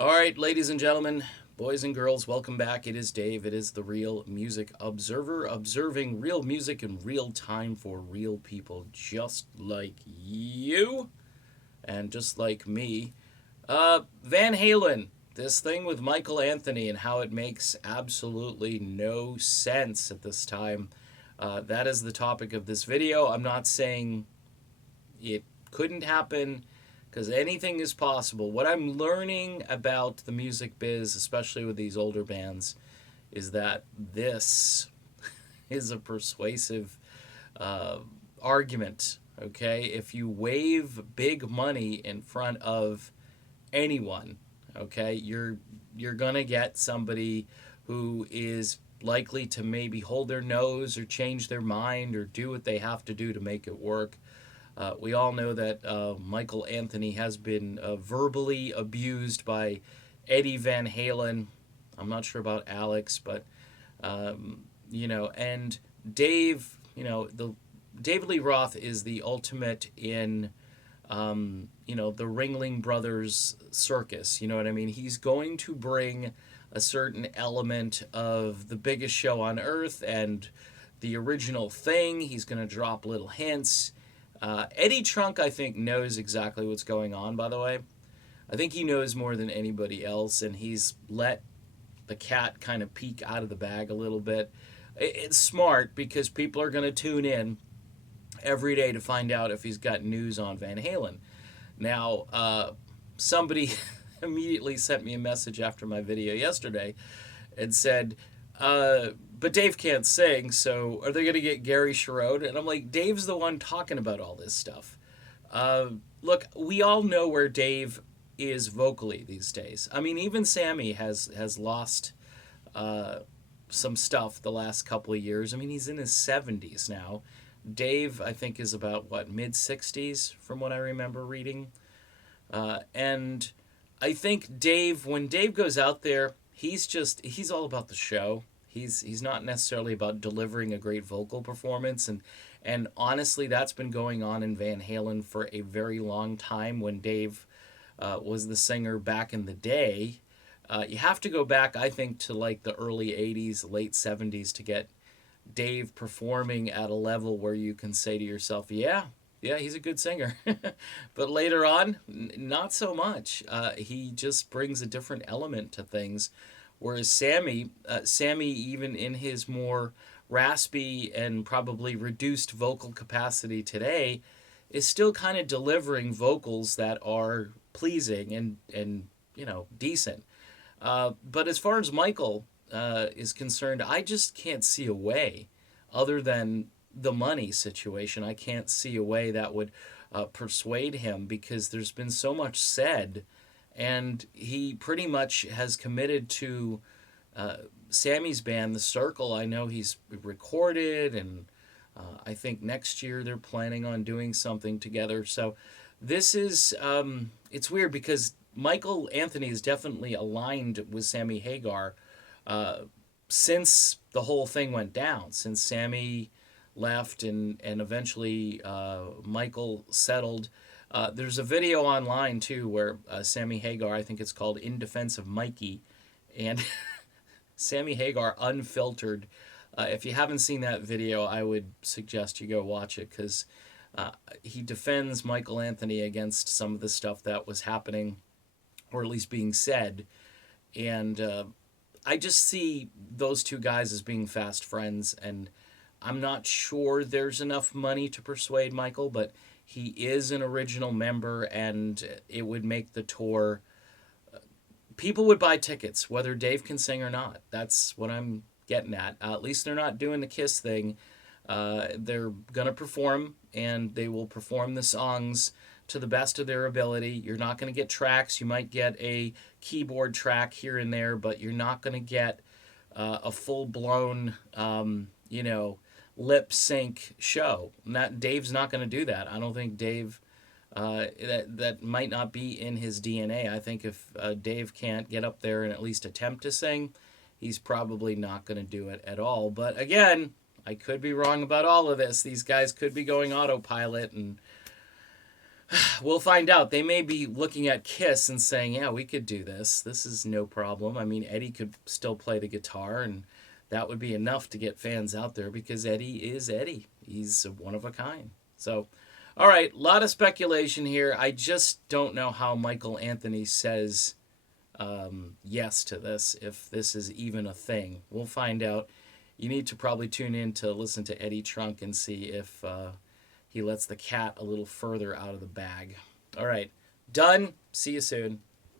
All right, ladies and gentlemen, boys and girls, welcome back. It is Dave. It is the Real Music Observer, observing real music in real time for real people just like you and just like me. Van Halen, this thing with Michael Anthony and how it makes absolutely no sense at this time. That is the topic of this video. I'm not saying it couldn't happen because anything is possible. What I'm learning about the music biz, especially with these older bands, is that this is a persuasive uh, argument. Okay, if you wave big money in front of anyone, okay, you're gonna get somebody who is likely to maybe hold their nose or change their mind or do what they have to do to make it work. We all know that Michael Anthony has been verbally abused by Eddie Van Halen. I'm not sure about Alex, but and Dave, the David Lee Roth is the ultimate in the Ringling Brothers circus. You know what I mean? He's going to bring a certain element of the biggest show on earth and the original thing. He's going to drop little hints. Eddie Trunk, I think, knows exactly what's going on, by the way. I think he knows more than anybody else, and he's let the cat kind of peek out of the bag a little bit. It's smart because people are going to tune in every day to find out if he's got news on Van Halen. Now, somebody immediately sent me a message after my video yesterday and said, but Dave can't sing, so are they going to get Gary Sherrod? And I'm like, Dave's the one talking about all this stuff. Look, we all know where Dave is vocally these days. I mean, even Sammy has lost some stuff the last couple of years. I mean, he's in his 70s now. Dave, I think, is about, what, mid 60s from what I remember reading. And I think Dave, when Dave goes out there, he's all about the show. He's not necessarily about delivering a great vocal performance, and honestly, that's been going on in Van Halen for a very long time. When Dave was the singer back in the day, you have to go back, I think, to like the early '80s, late '70s to get Dave performing at a level where you can say to yourself, yeah, he's a good singer. But later on, not so much. He just brings a different element to things. Whereas Sammy, even in his more raspy and probably reduced vocal capacity today, is still kind of delivering vocals that are pleasing and decent. But as far as Michael is concerned, I just can't see a way, other than the money situation. I can't see a way that would persuade him because there's been so much said, and he pretty much has committed to Sammy's band, The Circle. I know he's recorded, and I think next year they're planning on doing something together. So this is, it's weird because Michael Anthony is definitely aligned with Sammy Hagar since the whole thing went down, since Sammy left and eventually Michael settled. There's a video online too where Sammy Hagar, I think it's called In Defense of Mikey, and Sammy Hagar unfiltered. If you haven't seen that video, I would suggest you go watch it because he defends Michael Anthony against some of the stuff that was happening, or at least being said. And I just see those two guys as being fast friends, and I'm not sure there's enough money to persuade Michael, but he is an original member, and it would make the tour. People would buy tickets, whether Dave can sing or not. That's what I'm getting at. At least they're not doing the Kiss thing. They're going to perform, and they will perform the songs to the best of their ability. You're not going to get tracks. You might get a keyboard track here and there, but you're not going to get a full-blown, lip sync show. Dave's not going to do that. I don't think Dave. That might not be in his DNA. I think if Dave can't get up there and at least attempt to sing, he's probably not going to do it at all. But again, I could be wrong about all of this. These guys could be going autopilot, and We'll find out. They may be looking at Kiss and saying, yeah, we could do this. This is no problem. I mean, Eddie could still play the guitar, and that would be enough to get fans out there because Eddie is Eddie. He's one of a kind. So, all right, a lot of speculation here. I just don't know how Michael Anthony says yes to this, if this is even a thing. We'll find out. You need to probably tune in to listen to Eddie Trunk and see if he lets the cat a little further out of the bag. All right, done. See you soon.